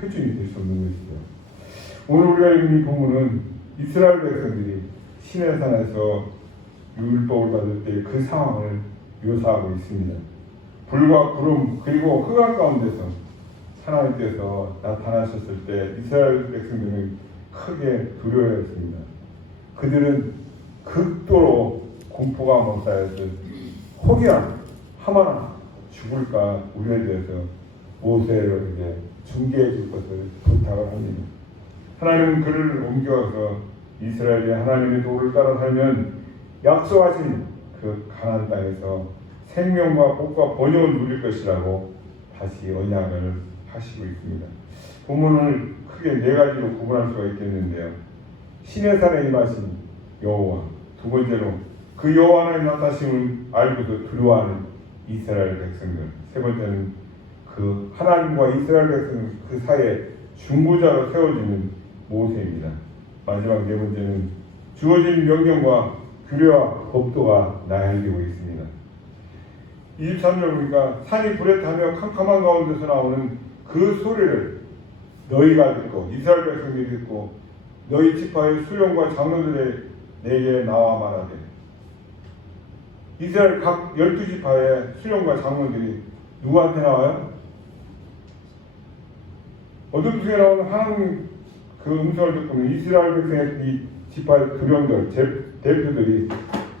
표준이 될 수 없는 것이죠. 오늘 우리가 읽는 이 본문은 이스라엘 백성들이 시내산에서 율법을 받을 때 그 상황을 묘사하고 있습니다. 불과 구름 그리고 흑암 가운데서 하나님께서 나타나셨을 때 이스라엘 백성들은 크게 두려워했습니다. 그들은 극도로 공포가 몰사해서 혹여 하마나 죽을까 우려되어서 모세에게 중개해 줄 것을 부탁을 합니다. 하나님은 그를 옮겨서 이스라엘이 하나님의 도를 따라 살면 약속하신 그 가나안 땅에서 생명과 복과 번영을 누릴 것이라고 다시 언약을 하시고 있습니다. 본문을 크게 네 가지로 구분할 수가 있겠는데요. 시내산에 임하신 여호와, 두 번째로 그 여호와 하나님 나타나심을 알고도 두려워하는 이스라엘 백성들, 세 번째는 그 하나님과 이스라엘 백성 그 사이에 중보자로 세워지는 모세입니다. 마지막 네 번째는 주어진 명령과 규례와 법도가 나열되고 있습니다. 23절 보니까 산이 불에 타며 캄캄한 가운데서 나오는 그 소리를 너희가 듣고 이스라엘 백성들이 듣고 너희 지파의 수령과 장로들의 내게 나와 말하되, 이스라엘 각 12지파의 수령과 장로들이 누구한테 나와요? 어둠 속에 나오는 하나님 그 음성을 듣고는 이스라엘 백성의 이 지파의 두령들, 대표들이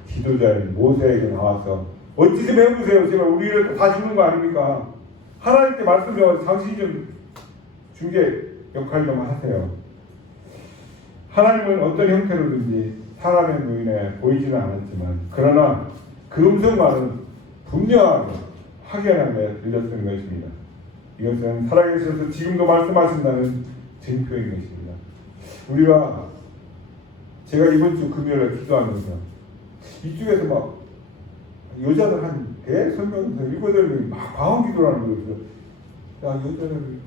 지도자인 모세에게 나와서 어찌 좀 해보세요. 제발 우리를 다 죽는 거 아닙니까? 하나님께 말씀드려서 당신이 좀 중개 역할 좀 하세요. 하나님은 어떤 형태로든지 사람의 눈에 보이지는 않았지만 그러나 그 음성만은 분명하게 확연하게 들렸던 것입니다. 이것은 살아계셔서 지금도 말씀하신다는 증표인 것입니다. 우리가 제가 이번 주 금요일에 기도하면서 이쪽에서 막 여자들 한 대설명서 7-8명이 막 방언 기도를 하는 거예요. 야, 여자들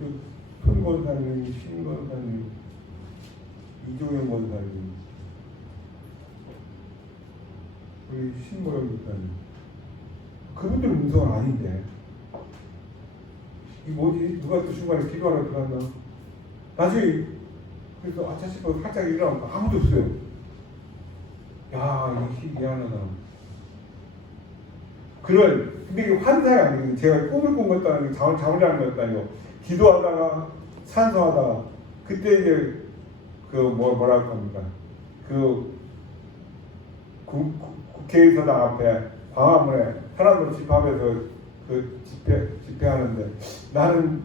손권사님, 신권사님, 이종현 권사님, 우리 신모영 권사님, 그분들 음성은 아닌데 이 뭐지? 누가 또 중간에 기도하러 들어갔나? 나중에 그래서 아차 싶어서 살짝 일어나니까 아무도 없어요. 야, 이거 미안하다. 근데 이게 환상이 아니고 제가 꿈을 꾼 것도 아니고 잠을 자는 것도 아니고 기도하다가 찬송하다가 그때 이제 뭐라 합니까? 국회의사당 앞에 광화문에 사람들 집합해서 집회하는데 나는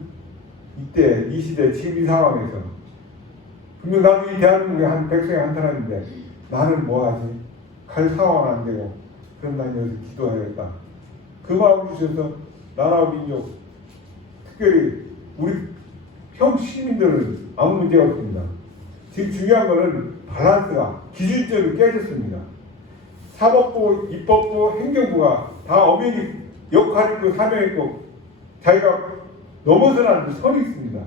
이때 이 시대 지금 이 상황에서 분명 나도 이 대한민국의 한 백성의 한 사람인데 나는 뭐하지? 갈 상황은 안 되고 그럼 난 여기서 기도해야겠다. 그 마음을 주셔서 나라와 민족, 특별히 우리 형 시민들은 아무 문제가 없습니다. 지금 중요한 거는 밸런스가 기준점이 깨졌습니다. 사법부, 입법부, 행정부가 다 엄연히 역할이 있고 사명이 있고 자기가 넘어서라는 선이 있습니다.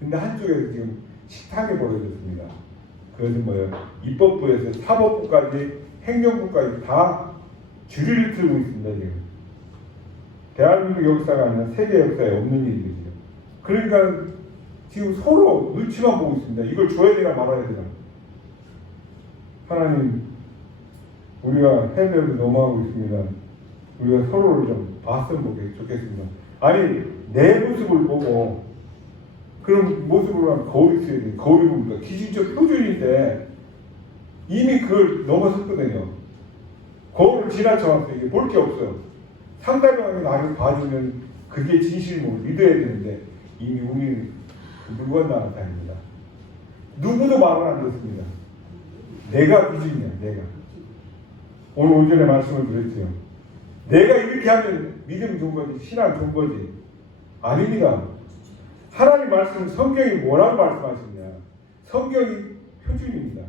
근데 한쪽에서 지금 식탁이 벌어졌습니다. 그것은 뭐예요? 입법부에서 사법부까지 행정부까지 다 줄을 틀고 있습니다. 지금 대한민국 역사가 아니라 세계 역사에 없는 일이죠. 그러니까 지금 서로 눈치만 보고 있습니다. 이걸 줘야 되나 말아야 되나. 하나님, 우리가 해외로 넘어가고 있습니다. 우리가 서로를 좀 봤으면 좋겠습니다. 아니, 내 모습을 보고 그런 모습으로 하면 거울이 있어야 돼. 거울이 뭡니까? 기준적 표준인데 이미 그걸 넘어섰거든요. 거울을 지나쳐왔어요. 이게 볼 게 없어요. 상대방이 나를 봐주면 그게 진실임을 믿어야 되는데 이미 우리는 물건 나간 사람입니다. 누구도 말을 안 듣습니다. 내가 기준이야. 내가. 오늘 오전에 말씀을 드렸죠. 내가 이렇게 하면 믿음 좋은 거지, 신앙 좋은 거지. 아닙니다. 하나님 말씀, 성경이 뭐라고 말씀하시냐. 성경이 표준입니다.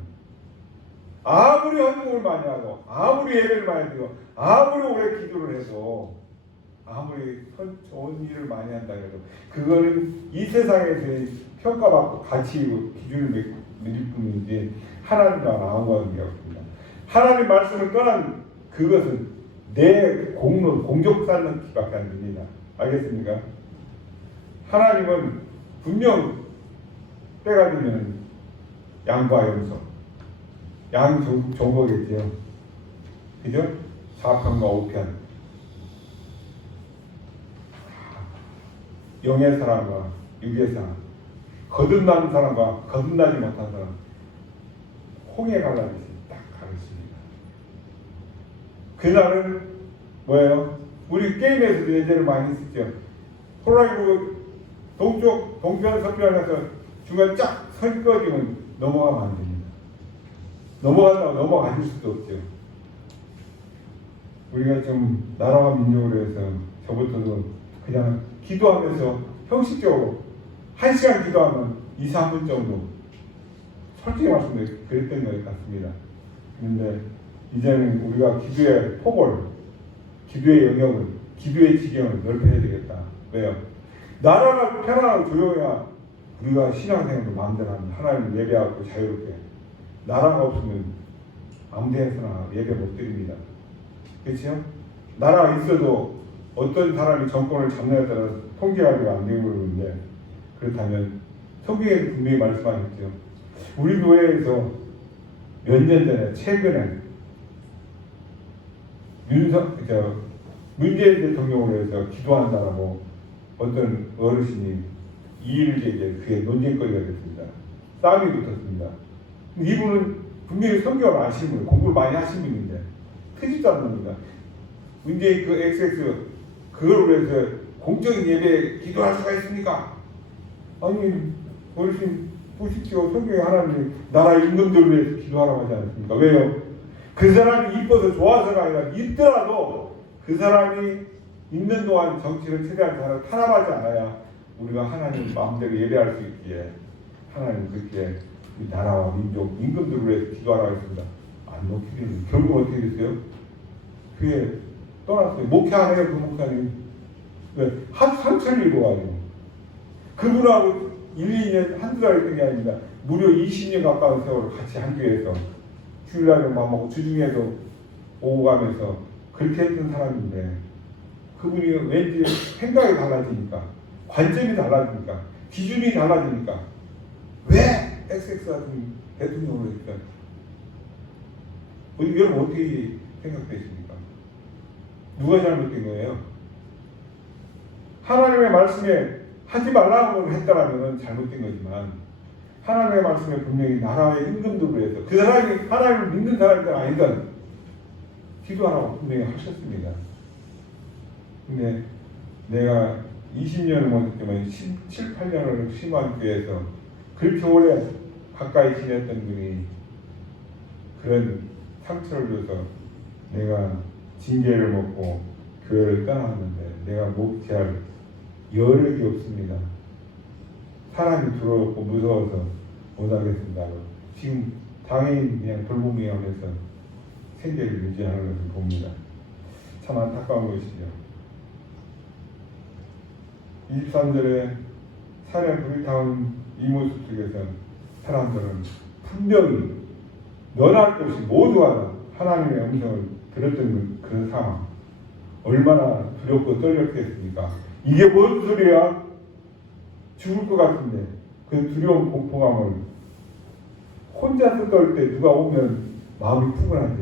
아무리 헌금을 많이 하고 아무리 예배를 많이 드리고 아무리 오래 기도를 해도 아무리 좋은 일을 많이 한다 해도 그거는 이 세상에서의 평가받고 가치 기준을 믿을 뿐이지 하나님과 아무 관계가 없습니다. 하나님 말씀을 떠난 그것은 내 공론, 공적 쌓는 기밖에 안 됩니다. 알겠습니까? 하나님은 분명 때가 되면 양과 염소, 양 좋은 거겠죠. 그죠? 4편과 5편. 영의 사람과 육의 사람, 거듭난 사람과 거듭나지 못한 사람, 홍해 갈라듯이 딱 가르칩니다. 그날은 뭐예요? 우리 게임에서도 예제를 많이 쓰죠. 호랑이로 동편 서편에서 중간 쫙 선 꺼지면 넘어가면 안 됩니다. 넘어간다고 넘어가실 수도 없죠. 우리가 좀 나라와 민족으로 해서 저부터도 그냥 기도하면서 형식적으로 1시간 기도하면 2, 3분 정도 솔직히 말씀드리면 그랬던 것 같습니다. 그런데 이제는 우리가 기도의 폭을, 기도의 영역을, 기도의 지경을 넓혀야 되겠다. 왜요? 나라가 편안하고 조용해야 우리가 신앙생활도 마음대로 하는 하나님을 예배하고 자유롭게. 나라가 없으면 아무 데서나 예배 못 드립니다. 그렇죠? 나라가 있어도 어떤 사람이 정권을 잡느냐에 따라 통제하기가 안 되고 그러는데, 그렇다면 성경에서 분명히 말씀하셨죠. 우리 교회에서 몇 년 전에 최근에 문재인 대통령을 위해서 기도한다라고 어떤 어르신이 이일제기에 그게 논쟁거리가 됐습니다. 싸움이 붙었습니다. 이분은 분명히 성경을 아시는 분, 공부를 많이 하신 분인데 트집도 안 납니다. 문재인 그 XX 그걸 위해서 공적인 예배에 기도할 수가 있습니까? 아니 어르신 보십시오. 성경에 하나님이 나라 임금들을 위해서 기도하라고 하지 않습니까? 왜요? 그 사람이 이뻐서 좋아서가 아니라 있더라도 그 사람이 있는 동안 정치를 최대한 잘 탄압하지 않아야 우리가 하나님 마음대로 예배할 수 있기에 하나님 그렇게 이 나라와 민족 임금들을 위해서 기도하라고 했습니다. 안 먹히는 결국 어떻게 됐어요? 교회 떠났어요. 목회 안 해요. 그 목사님. 왜? 상처를 입어가지고 그분하고 1, 2년 한두 달 있던 게 아닙니다. 무려 20년 가까운 세월을 같이 한 교회에서 주일날에 밥 먹고 주중에도 오고 가면서 그렇게 했던 사람인데 그분이 왠지 생각이 달라지니까 관점이 달라지니까 기준이 달라지니까 왜 XX 같은 대통령으로 했을까? 여러분 어떻게 생각되십니까? 누가 잘못된 거예요? 하나님의 말씀에 하지 말라고 했다라면 잘못된 거지만 하나님의 말씀에 분명히 나라의 임금들을 위해서 그 사람이 하나님을 믿는 사람이든 아니든 기도하라고 분명히 하셨습니다. 근데 내가 20년을 못했지만 7, 8년을 심한 교회에서 그렇게 오래 가까이 지냈던 분이 그런 상처를 줘서 내가 징계를 먹고 교회를 떠났는데 내가 목회할 여력이 없습니다. 사람이 두렵고 무서워서 못하겠습니다. 지금 당연히 그냥 돌보미하면서 생계를 유지하는 것을 봅니다. 참 안타까운 것이죠. 23절에 산에 불이 타온 이 모습 속에서 사람들은 분명히 면할 것이 모두가 다 하나님의 음성을 들었던 그런 상황. 얼마나 두렵고 떨렸겠습니까? 이게 뭔 소리야? 죽을 것 같은데 그 두려운 공포감을 혼자서 떨 때 누가 오면 마음이 푸근하죠.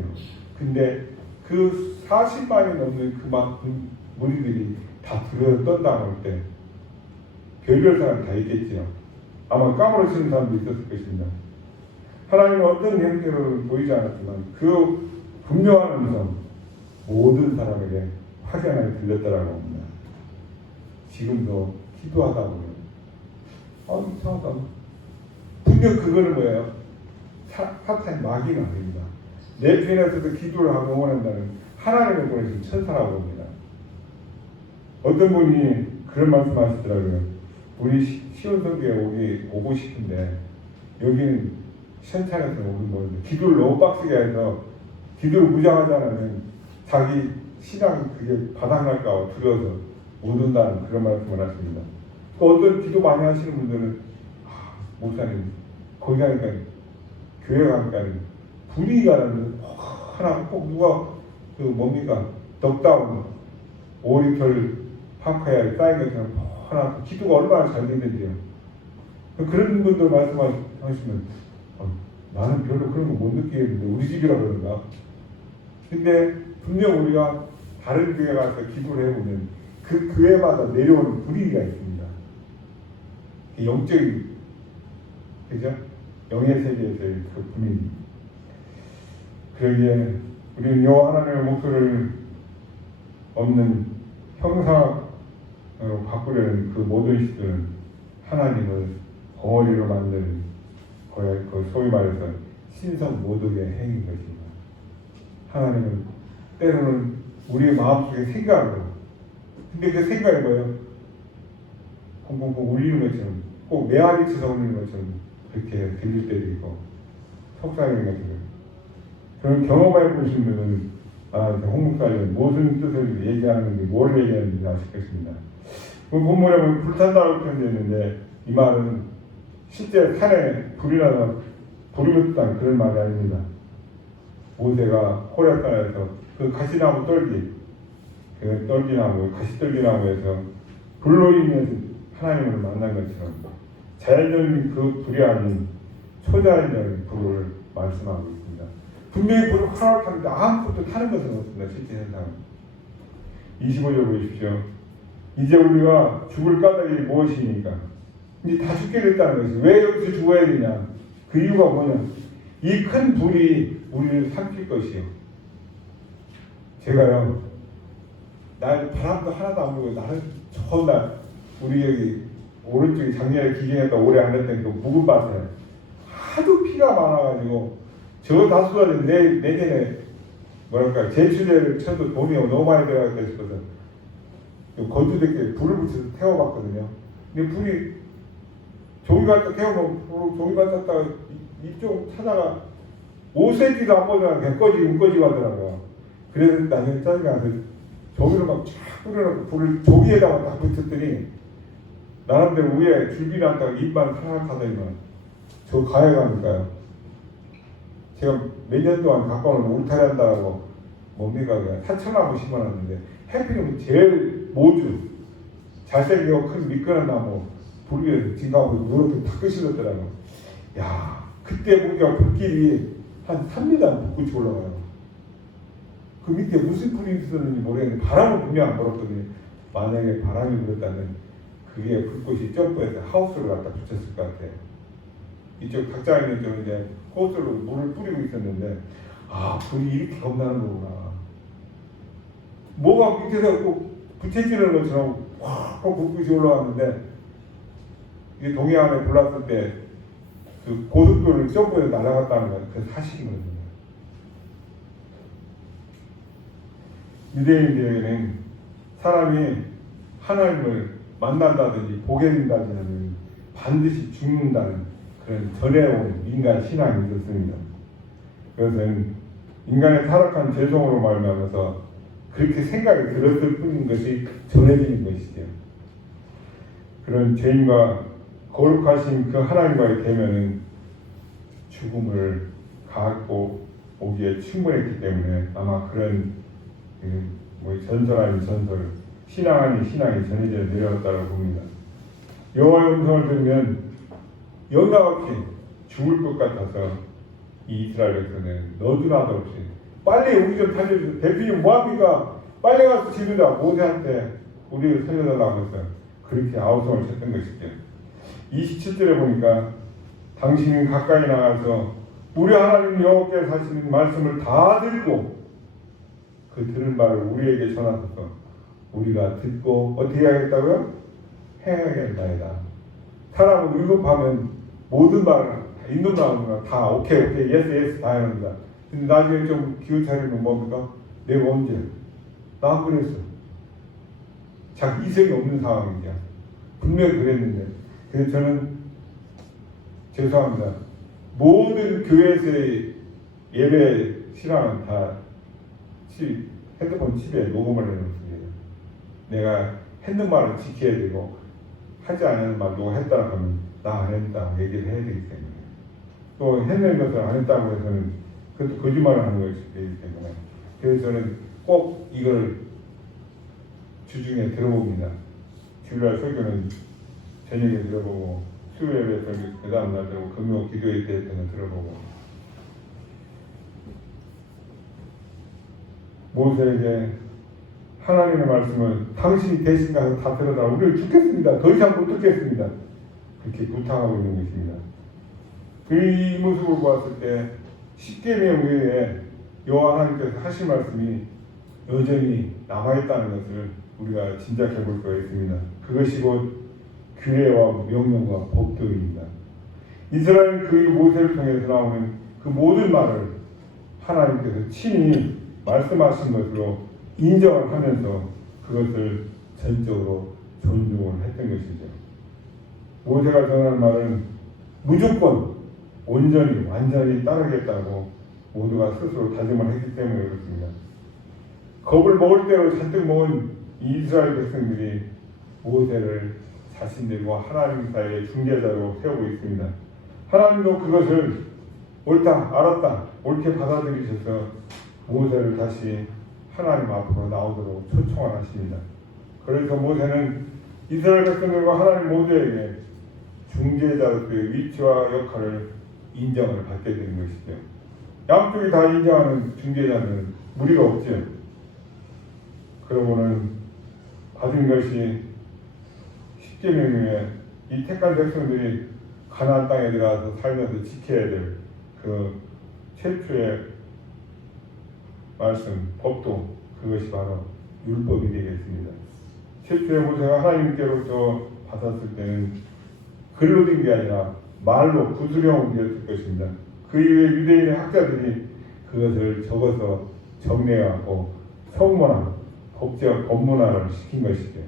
근데 그 40만이 넘는 그만큼 무리들이 다 두려워 떤다고 할 때 별별 사람이 다 있겠지요. 아마 까무러치는 사람도 있었을 것입니다. 하나님은 어떤 형태로 보이지 않았지만 그 분명한 음성 모든 사람에게 확연하게 들렸다라고 합니다. 지금도 기도하다 보면 이상하다. 분명 그거는 뭐예요? 사탄의 마귀가 아닙니다. 내 편에서도 기도를 하고 응원한다는 하나님의 보내신 천사라고 봅니다. 어떤 분이 그런 말씀 하시더라고요. 우리 시온성교에 오고 싶은데 여기는 현장에서 오는 건데 기도를 너무 빡세게 해서 기도를 무장하지 않으면 자기 신앙이 그게 바닥날까 두려워서 못 온다는 그런 말씀을 하십니다. 또 어떤 기도 많이 하시는 분들은 목사님 거기 가니까 교회 가니까 분위기가 하나 꼭 누가 그 뭡니까 덕다운 오리털 파카야에 쌓인 것처럼 하나 기도가 얼마나 잘 되는데요. 그런 분들 말씀하시면 나는 별로 그런 거 못 느끼겠는데 우리 집이라 그런가? 근데 분명 우리가 다른 교회 가서 기도를 해보면 그 교회마다 내려오는 분위기가 있습니다. 영적인, 그죠? 영의 세계에서의 그 분위기. 그러기에 우리는 여호와 하나님의 목소리를 없는 형상으로 바꾸려는 그 모든 시도는 하나님을 벙어리로 만드는 그 소위 말해서 신성 모독의 행위인 것입니다. 하나님은 때로는 우리의 마음속에 생각으로, 근데 그 생각이 뭐예요? 콩콩콩 울리는 것처럼, 꼭 메아리 쳐서 울리는 것처럼 그렇게 들릴 때도 있고 속상한 것처럼. 그런 경험해 보신 분은 홍목사님은 무슨 뜻을 얘기하는지 뭘 얘기하는지 아실 것입니다. 그 본문에 보면 불탄다고 표현되어 있는데 이 말은 실제 산에 불이 나서 불이 붙다는 그런 말이 아닙니다. 모세가 호렙산에서 그 가시나무 떨기, 그 떨기나무, 가시떨기나무에서 불로 인해서 하나님을 만난 것처럼 자연적인 그 불이 아닌 초자연적인 불을 말씀하고 있습니다. 분명히 불을 확 타는데 아무것도 타는 것은 없습니다. 실제 세상은. 25절 보십시오. 이제 우리가 죽을 까닭이 무엇이니까? 이제 다 죽게 됐다는 것이. 왜 여기서 죽어야 되냐? 그 이유가 뭐냐? 이 큰 불이 우리를 삼킬 것이요. 제가요, 날 바람도 하나도 안 불고 나는 좋은 날 우리 여기 오른쪽에 작년에 기경했다 오래 안 했던 그 묵은 밭에 하도 비가 많아가지고 저거 다 쏟아져 내년에 뭐랄까 제추제를 쳐도 돈이 너무 많이 들어가겠다 싶어서 건조대께 불을 붙여서 태워봤거든요. 근데 불이 종이 갖다 태우면 종이 갖다가 이쪽 찾아가 5cm도 안 보잖아. 그냥 꺼지고 하더라고요. 그래서 나중에 짜증이 나서 종이를 막 쫙 뿌려놓고 불을 종이에다가 딱 붙였더니 나름대로 위에 줄기 났다가 입만 살짝 하더니만 저 가해 가니까요. 제가 몇 년 동안 갖고 오는 울타리 한다고 뭡니까 그냥 산천나무 심어놨는데 해피는 제일 모주 잘생기고 큰 미끄러운 나무 불 위에서 진가하고 누렇게 탁 끄실렀더라고요. 야 그때 보니까 불길이 한 3m 붓고 올라가요. 그 밑에 무슨 불이 있었는지 모르겠는데 바람은 분명 안 불었거든요. 만약에 바람이 불었다면 그게 불꽃이 점프해서 하우스를 갖다 붙였을 것 같아요. 이쪽 각자 있는 쪽은 이제 호스로 물을 뿌리고 있었는데 불이 이렇게 겁나는 거구나. 뭐가 밑에서 꼭 부채찌는 것처럼 확 불꽃이 올라왔는데 이게 동해안에 불났을 때 그 고속도로를 점프해서 날아갔다는 건 그 사실이거든요. 유대인들에게는 사람이 하나님을 만난다든지 보게 된다든지 하면 반드시 죽는다는 그런 전해온 인간 신앙이 있었습니다. 그것은 인간의 타락한 죄성으로 말미암아서 그렇게 생각이 들었을 뿐인 것이 전해지는 것이죠. 그런 죄인과 거룩하신 그 하나님과의 대면은 죽음을 갖고 오기에 충분했기 때문에 아마 그런 전설 아닌 전설, 신앙 아닌 신앙이 전해져 내려왔다고 봅니다. 여호와의 음성을 들으면 영락 없이 죽을 것 같아서 이 이스라엘에서는 너도나도 없이 빨리 우리 좀 살려주세요. 대표님 뭐합니까? 빨리 가서 지르자. 모세한테 우리를 살려달라고 해서 그렇게 아우성을 쳤던 것이죠. 27절에 보니까 당신은 가까이 나가서 우리 하나님 여호와께 하시는 말씀을 다 들고 그 들은 말을 우리에게 전하소서. 우리가 듣고 어떻게 해야겠다고요? 행하겠나이다. 사람은 의급하면 모든 말을 있는 말은 다 오케이 예스 다 합니다. 근데 나중에 좀 기운 차리면 뭡니까? 내가 언제? 나 안 그랬어. 자기 이성이 없는 상황이죠. 분명히 그랬는데. 그래서 저는 죄송합니다. 모든 교회에서의 예배 신앙은 다 핸드폰 칩에 녹음을 해놓습니다. 내가 했는 말을 지켜야 되고 하지 않은 말 누가 했다고 하면 나 안 했다 얘기를 해야 되기 때문에 또 했는 것을 안 했다고 해서는 그것도 거짓말을 하는 것이기 때문에 그래서 저는 꼭 이걸 주중에 들어봅니다. 주일날 설교는 저녁에 들어보고 수요일에서 그 다음날 되고 금요 기도회 때 했던 거 들어보고 모세에게 하나님의 말씀을 당신이 대신 가서 다 들어다 우리를 죽겠습니다. 더 이상 못 듣겠습니다. 그렇게 부탁하고 있는 것입니다. 이 모습을 보았을 때 십계명 외에 여호와 하나님께서 하신 말씀이 여전히 남아있다는 것을 우리가 짐작해 볼 수가 있습니다. 그것이 곧 규례와 명령과 법도입니다. 이스라엘 그 모세를 통해서 나오는 그 모든 말을 하나님께서 친히 말씀하신 것으로 인정을 하면서 그것을 전적으로 존중을 했던 것이죠. 모세가 전하는 말은 무조건 온전히 완전히 따르겠다고 모두가 스스로 다짐을 했기 때문에 그렇습니다. 겁을 먹을 대로 잔뜩 먹은 이스라엘 백성들이 모세를 자신들과 하나님 사이의 중재자로 세우고 있습니다. 하나님도 그것을 옳다, 알았다, 옳게 받아들이셔서 모세를 다시 하나님 앞으로 나오도록 초청을 하십니다. 그래서 모세는 이스라엘 백성들과 하나님 모두에게 중재자로서의 위치와 역할을 인정을 받게 되는 것이죠. 양쪽이 다 인정하는 중재자는 무리가 없죠. 그러고는 받은 것이 십계명에 이 택한 백성들이 가나안 땅에 들어가서 살면서 지켜야 될 그 최초의 말씀, 법도 그것이 바로 율법이 되겠습니다. 최초의 모세가 하나님께로부터 받았을 때는 글로 된 게 아니라 말로 구술형으로 되었을 것입니다. 그 이후에 유대인의 학자들이 그것을 적어서 정리하고 성문화, 법문화를 시킨 것이죠.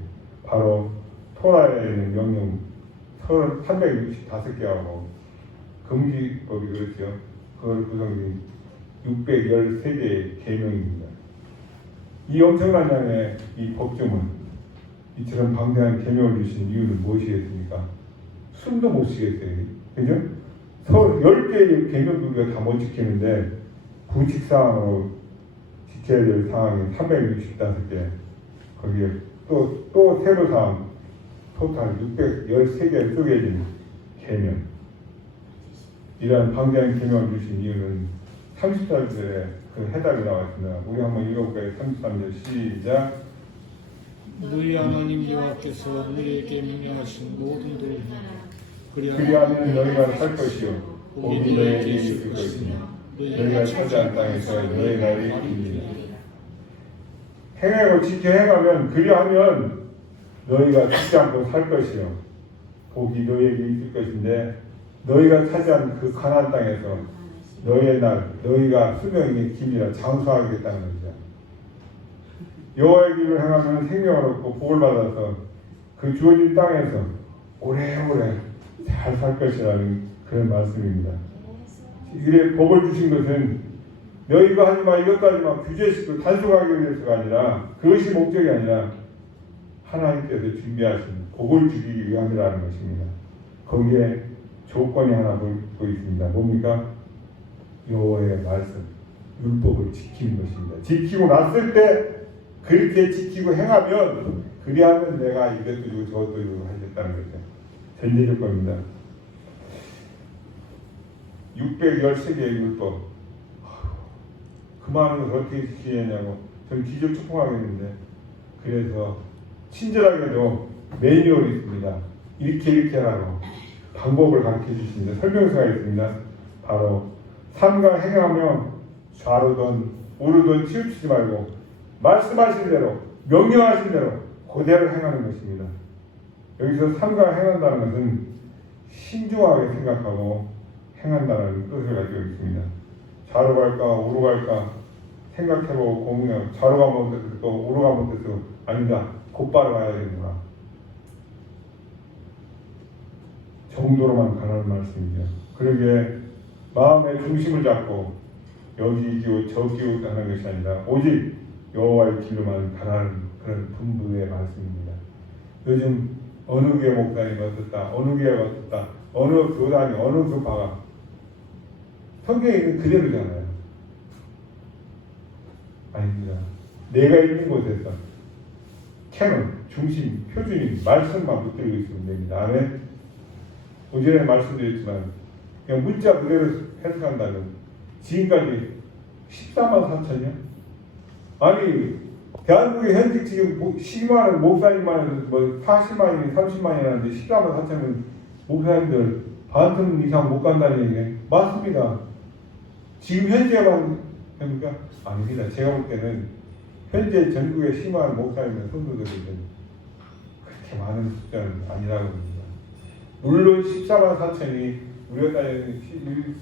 바로 토라에 있는 명령 365개하고 금기법이 그렇죠. 그걸 구성된 613개의 계명입니다. 이 엄청난 양의 이 법조문, 이처럼 방대한 계명을 주신 이유는 무엇이겠습니까? 숨도 못 쉬겠어요. 그죠? 10개의 계명도 우리가 다 못 지키는데 부칙사항으로 지켜야 될 사항이 365개, 거기에 또 세부사항 토탈 613개를 쪼개진 계명. 이러한 방대한 계명을 주신 이유는 33절에 그 해답이 나왔습니다. 우리 한번 읽어볼까요? 33절 시작. 너희 하나님 여호와께서 너희에게 명령하신 모든 도를 그리하면 너희가 살 것이요 복이 너희에게 있을 것이며 너희가 차지한 땅에서 너희 날이 이르리라. 행하고 지켜 행하면 그리하면 너희가 죽지 않고 살 것이요 복이 너희에게 있을 것인데 너희가 차지한 그 가나안 땅에서 너희의 날 너희가 수명이 길이라 장수하겠다는 것이죠. 여호와의 길을 행하면 생명을 얻고 복을 받아서 그 주어진 땅에서 오래오래 잘 살 것이라는 그런 말씀입니다. 이래 복을 주신 것은 너희가 하지마 이것도 하지마 규제시키고 단속하기 위해서가 아니라 그것이 목적이 아니라 하나님께서 준비하신 복을 주기 위함이라는 것입니다. 거기에 조건이 하나 붙어 있습니다. 뭡니까? 여호와의 말씀, 율법을 지키는 것입니다. 지키고 났을 때 그렇게 지키고 행하면 그리하면 내가 이것도 주고 저것도 주고 하겠다는 거죠. 전제 조건입니다. 613개의 율법. 그 많은 것을 어떻게 지키냐고 저는 기절초풍하겠는데 그래서 친절하게도 매뉴얼이 있습니다. 이렇게 하라고 방법을 가르쳐 주십니다. 설명서가 있습니다. 바로 삼가 행하며 좌로든 우로든 치우치지 말고 말씀하신 대로 명령하신 대로 그대로 행하는 것입니다. 여기서 삼가 행한다는 것은 신중하게 생각하고 행한다는 뜻을 가지고 있습니다. 좌로 갈까 우로 갈까 생각해보고 고민하고 좌로 가면 어때서 또 우로 가면 어때서 아니다 곧바로 가야 되는구나 정도로만 가라는 말씀이죠. 그러게 마음의 중심을 잡고 여기 이기고 저기 이기고 하는 것이 아니라 오직 여호와의 길로만 가라는 그런 분부의 말씀입니다. 요즘 어느 교회 목사님이 어떻다 어느 교회가 어떻다 어느 교단이 어느 교파가 성경에 있는 그대로잖아요. 아닙니다. 내가 있는 곳에서 캐논, 중심, 표준인 말씀만 붙들고 있으면 됩니다. 아멘. 오전에 말씀드렸지만 그냥 문자 그대로 해석한다면 지금까지 14만 4천이요? 아니 대한민국의 현직 지금 12만원 목사님만 뭐 40만이니 30만이라는데 14만 4천은 목사님들 반틈 이상 못 간다는 얘기네. 맞습니다. 지금 현재만 합니까? 아닙니다. 제가 볼 때는 현재 전국에 심한 목사님의 성도들이 그렇게 많은 숫자는 아니라고 봅니다. 물론 14만 4천이 우리가 따지는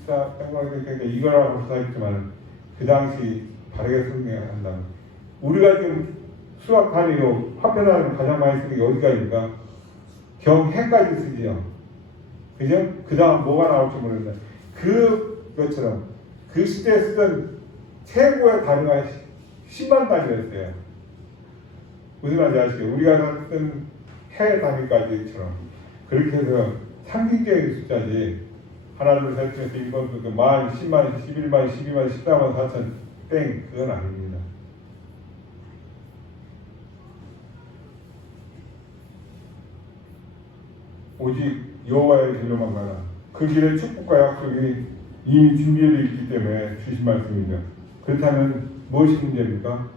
14, 그러니까 이거라고 조사했지만 그 당시 바르게 설명한다면 우리가 지금 수학 단위로 화폐 단위로 가장 많이 쓰는 게 어디까지입니까? 경해까지 쓰지요. 그죠? 그 다음 뭐가 나올지 모르는데 그것처럼 그 시대에 쓰던 최고의 단위가 10만 단위였어요. 무슨 말인지 아시죠? 우리가 쓰던 해 단위까지처럼 그렇게 해서 상징적인 숫자지 하나 둘셋 넷 일곱 그 만, 10만, 11만, 12만, 14만 4천 땡 그건 아닙니다. 오직 여호와의 길로만 가라. 그 길의 축복과 약속이 이미 준비되어 있기 때문에 주신 말씀입니다. 그렇다면 무엇이 문제입니까?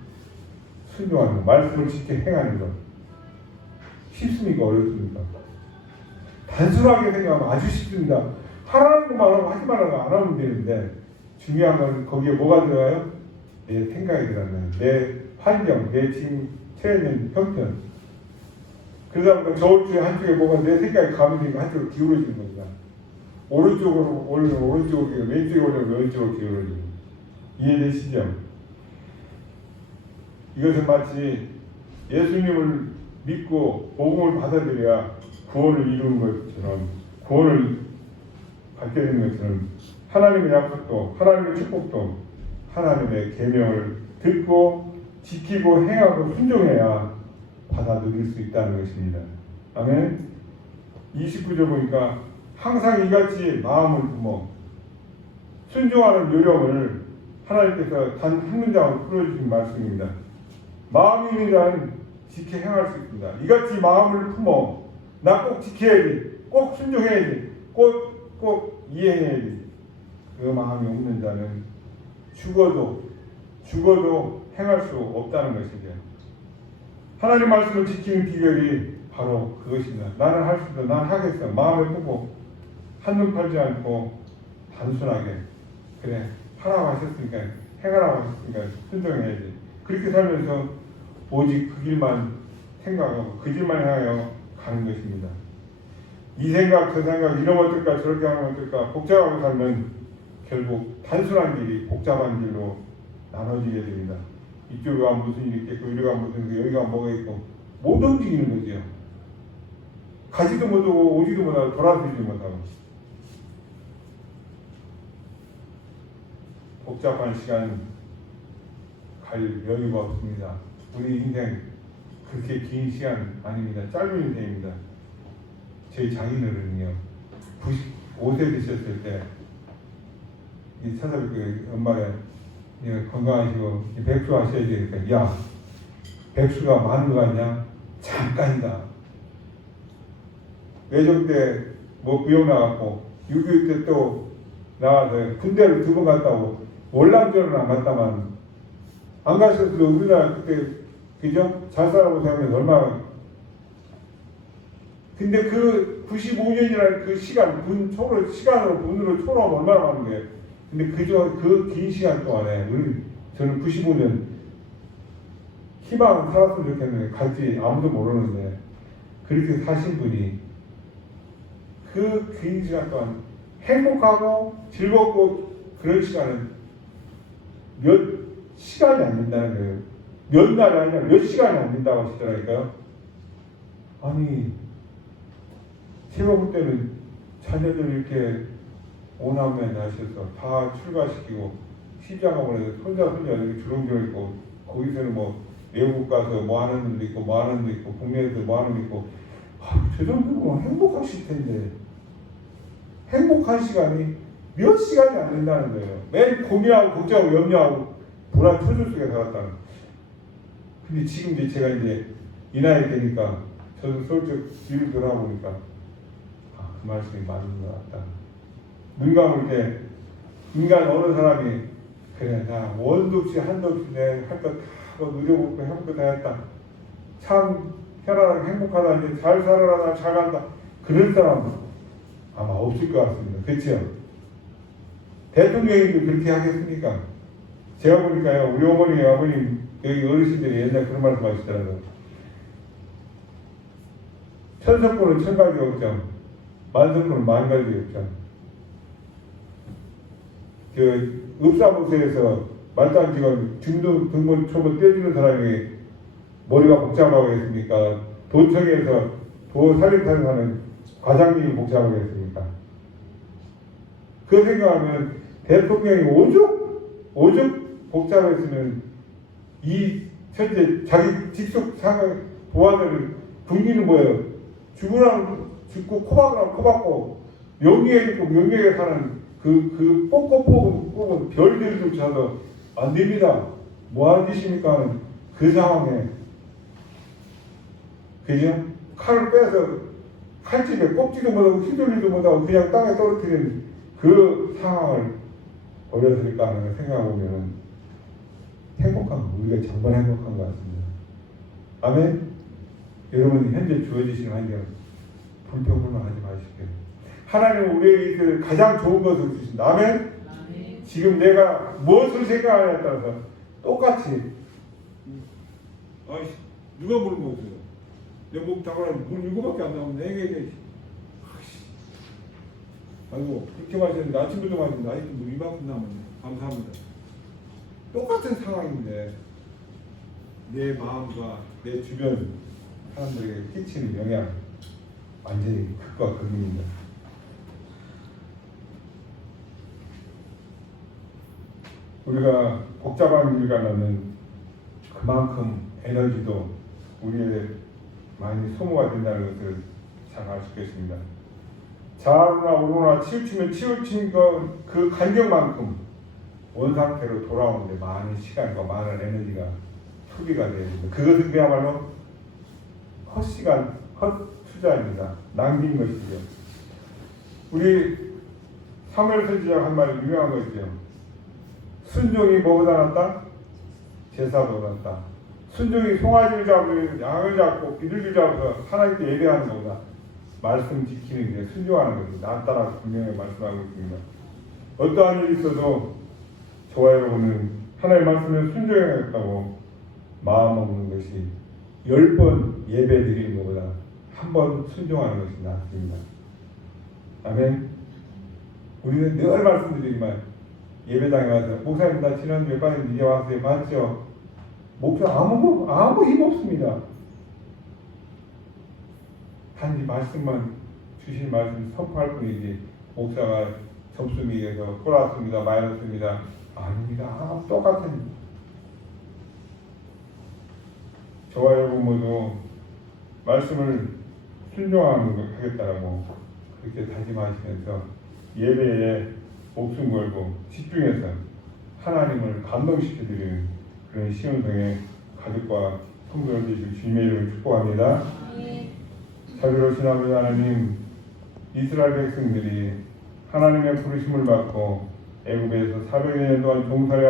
순종하는 것, 말씀을 지켜 행하는 것. 쉽습니까? 어렵습니까? 단순하게 생각하면 아주 쉽습니다. 하라는 것만 하고 하지 말라는 거 안 하면 되는데 중요한 건 거기에 뭐가 들어가요? 내 생각이 들어가요. 내 환경, 내 지금 처해 있는 형편. 그러다 보니까 저쪽에 한쪽에 뭐가 내 생각이 가면되니까 한쪽으로 기울어지는 겁니다. 오른쪽으로 올리면 오른쪽으로, 왼쪽에 올리면 왼쪽으로 기울어지는. 이해되시죠? 이것은 마치 예수님을 믿고 복음을 받아들여야 구원을 이루는 것처럼, 구원을 받게 되는 것처럼 하나님의 약속도, 하나님의 축복도 하나님의 계명을 듣고 지키고 행하고 순종해야 받아 누릴 수 있다는 것입니다. 아멘. 29절 보니까 항상 이같이 마음을 품어 순종하는 요령을 하나님께서 단 한 문장으로 풀어주신 말씀입니다. 마음이 있는 자는 지켜 행할 수 있습니다. 이같이 마음을 품어 나 꼭 지켜야지, 꼭 순종해야지, 꼭 이행해야지. 그 마음이 없는 자는 죽어도 행할 수 없다는 것이죠. 하나님 말씀을 지키는 비결이 바로 그것입니다. 나는 할 수 있어, 나는 하겠어. 마음에 품고 한눈 팔지 않고 단순하게 그래 하라고 하셨으니까 행하라고 하셨으니까 순종해야지. 그렇게 살면서 오직 그 길만 생각하고 그 길만 향하여 가는 것입니다. 이 생각 저 생각 이러면 어떨까 저렇게 하면 어떨까 복잡하게 살면 결국 단순한 길이 복잡한 길로 나눠지게 됩니다. 이쪽에 가면 무슨 일이 있겠고 이리 가면 무슨 일이 여기 가면 뭐가 있고 못 움직이는 거지요. 가지도 못하고 오지도 못하고 돌아서지도 못하고 복잡한 시간 갈 여유가 없습니다. 우리 인생 그렇게 긴 시간 아닙니다. 짧은 인생입니다. 저희 장인어른이요 95세 되셨을 때 이 찾아뵙고 엄마가 건강하시고 백수 하셔야 되니까 야 백수가 많은 거 아니야? 잠깐이다. 외정 때 뭐 부역 나갔고 6.25 때 또 나와서 군대를 2번 갔다고 월남전은 안 갔다만 안 가셔도 우리나라 그때 그죠? 잘 살아보고 생각하면 얼마나 근데 그 95년이라는 그 시간 시간으로 분으로 초로하면 얼마나 많은 거예요. 근데 그 긴 시간 동안에 저는 95년 희망은 살았으면 좋겠는데 갈지 아무도 모르는데 그렇게 사신 분이 그 긴 시간 동안 행복하고 즐겁고 그런 시간은 몇 시간이 안 된다는 거예요. 몇 날이 아니라 몇 시간이 안 된다고 하시더라니까요. 아니 제가 볼 때는 자녀들 이렇게 오남매 나셔서 다 출가시키고 시집가 보내서 손자 이렇게 주렁주렁 있고 거기서는 뭐 외국 가서 뭐 하는 분도 있고 뭐 하는 분도 있고 국내에서 뭐 하는 분도 있고 저 정도면 행복하실 텐데 행복한 시간이 몇 시간이 안 된다는 거예요. 매일 고민하고 걱정하고 염려하고 불안 터질 속에 살았다는. 근데 지금 이제 제가 이제 이 나이 되니까 저도 솔직히 뒤를 돌아보니까 그 말씀이 맞는 것 같다. 눈 감을 때 인간 어느 사람이 그래 나 원도 없이 한도 없이 내 할 것 다 누려보고 행복 다 했다. 참 편안하고 행복하다. 이제 잘 살아라 나 잘 간다. 그런 사람 아마 없을 것 같습니다. 그렇죠? 대통령님도 그렇게 하겠습니까? 제가 보니까요 우리 어머니 아버님 여기 어르신들이 옛날 그런 말씀 하시더라고요. 천석구는 천가지 없죠. 만석구는 만가지 없죠. 그 읍사무소에서 말단 직원 중등 등본 초보 떼주는 사람이 머리가 복잡하겠습니까? 도청에서 도 살림살이 하는 과장님이 복잡하겠습니까? 그 생각하면 대통령이 오죽 복잡했으면 이 현재 자기 직속 상황 보안을 국민은 뭐예요? 죽으라면 죽고 코박으라면 코박고 명예에 죽고 명예에 사는 그 뽑은 별들조차도 안 됩니다. 뭐 하는 짓입니까? 하는 그 상황에 그죠? 칼을 빼서 칼집에 꼽지도 못하고 휘둘리도 못하고 그냥 땅에 떨어뜨리는 그 상황을 어렸을까 하는 생각해보면 우리가 정말 행복한 것 같습니다. 아멘? 여러분 현재 주어지시는 환경 불평불만하지 마십시오. 하나님은 우리에게 가장 좋은 것을 주신다. 아멘? 지금 내가 무엇을 생각하냐에 따라서 똑같이 아이씨 누가 물은 거였어요? 내 목 닦으라 물 7밖에 안 나오면 내게 아이고 그렇게 마셨는데 아침부터 마셨는데 아직도 물 이만큼 남았네. 감사합니다. 똑같은 상황인데 내 마음과 내 주변 사람들에게 끼치는 영향 완전히 극과 극입니다. 우리가 복잡한 일을 가면은 그만큼 에너지도 우리의 많이 소모가 된다는 것을 잘 알 수 있겠습니다. 좌우나 우로나 치우치면 치우친 그 간격만큼 원 상태로 돌아오는데 많은 시간과 많은 에너지가 소비가 되어야 됩니다. 그것은 그야말로 헛시간, 헛투자입니다. 낭비인 것이죠. 우리 사무엘 선지자가 한 말이 유명한 것이죠. 순종이 뭐보다 낫다? 제사보다 낫다. 순종이 송아지를 잡고 양을 잡고 비둘기를 잡아서 하나님께 예배하는 것보다 말씀 지키는 게 순종하는 것이 낫다라고 분명히 말씀하고 있습니다. 어떠한 일이 있어도 저와 여러분은 하나님의 말씀에 순종해야겠다고 마음먹는 것이 10번 예배 드리는 것보다 한 번 순종하는 것이 낫습니다. 아멘. 우리는 늘 말씀드리지만 예배당에 와서 목사님 나 지난주에 빠진 이제 왔어요. 맞죠? 목사 아무 힘 없습니다. 단지 말씀만 주신 말씀 선포할 뿐이지 목사가 점수 미에서 플러스입니다 마이너스입니다 아닙니다. 똑같은 저와 여러분 모두 말씀을 순종하는 것 하겠다라고 그렇게 다짐하시면서 예배에 목숨 걸고 집중해서 하나님을 감동시켜드리는 그런 시온성의 가족과 성도를 되실 주님의 이름을 축복합니다. 자비로우신 아버지 하나님, 이스라엘 백성들이 하나님의 부르심을 받고 애굽에서 400년 동안 종살이